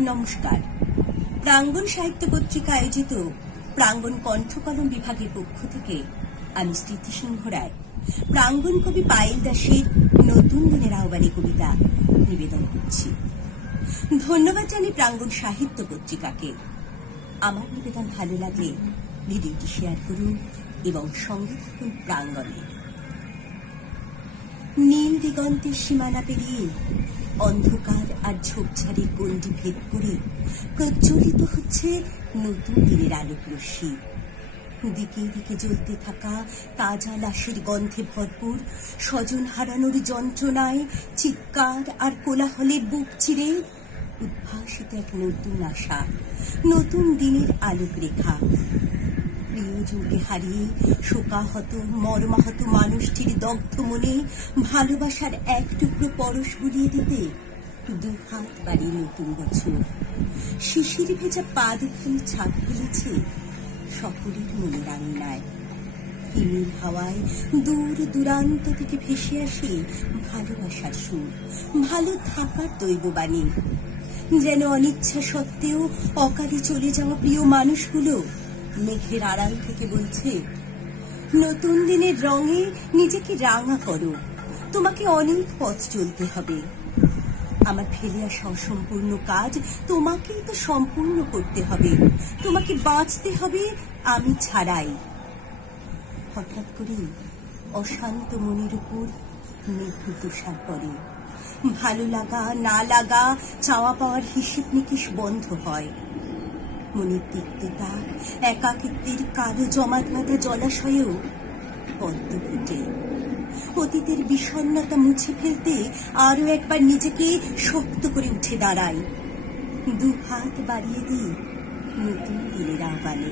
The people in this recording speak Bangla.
নমস্কার। প্রাঙ্গণ সাহিত্য পত্রিকা আয়োজিত প্রাঙ্গণ কণ্ঠকলম বিভাগের পক্ষ থেকে আমি স্মৃতি সিংহ রায় প্রাঙ্গণ কবি পায়েল দাসের নতুন দিনের আহ্বানে কবিতা নিবেদন করছি। ধন্যবাদ জানাই প্রাঙ্গণ সাহিত্য পত্রিকাকে। আমার নিবেদন ভালো লাগলে ভিডিওটি শেয়ার করুন এবং সঙ্গে থাকুন প্রাঙ্গণে। নীল দিগন্তের সীমানা পেরিয়ে অন্ধকার আর ঝোপঝাড়ের গণ্ডি ভেদ করে প্রজ্বলিত হচ্ছে নতুন দিনের আলোক রশ্মি। দিকে দিকে জ্বলতে থাকা তাজা লাশের গন্ধে ভরপুর, স্বজন হারানোর যন্ত্রণায় চিৎকার আর কোলাহলে বুক চিরে উদ্ভাসিত এক নতুন আশা, নতুন দিনের আলোক রেখা। প্রিয়জনকে হারিয়ে শোকাহত মর্মাহত মানুষটির দগ্ধ মনে ভালোবাসার এক টুকরো পরশ বুলিয়ে দিতে দুহাত বাড়িয়ে নতুন বছর। শিশির ভেজা পা দুখানি ছাপ ফেলেছে সকলের মনের আঙিনায়। হিমের হাওয়ায় দূর দূরান্ত থেকে ভেসে আসে ভালোবাসার সুর, ভালো থাকার দৈববাণী। যেন অনিচ্ছা সত্ত্বেও অকালে চলে যাওয়া প্রিয় মানুষগুলো মেঘের আড়াল থেকে বলছে, নতুন দিনের রঙে নিজেকে রাঙা করো, তোমাকে অনেক পথ চলতে হবে। আমার ফেলে আসা অসম্পূর্ণ কাজ তোমাকেই তো সম্পূর্ণ করতে হবে, তোমাকে বাঁচতে হবে আমি ছাড়াই। হঠাৎ করে অশান্ত মনের উপর মেঘ তুষার পড়ে। ভালো লাগা না লাগা চাওয়া পাওয়ার হিসেব নিকেশ বন্ধ হয়। মনের তিক্ততা একাকিত্বের কালো জমাট বাঁধা জলাশয়েও পদ্ম ফুটে। অতীতের বিষণ্ণতা মুছে ফেলতে আরো একবার নিজেকে শক্ত করে উঠে দাঁড়াই, দুহাত বাড়িয়ে দিই নতুন দিনের আহ্বানে।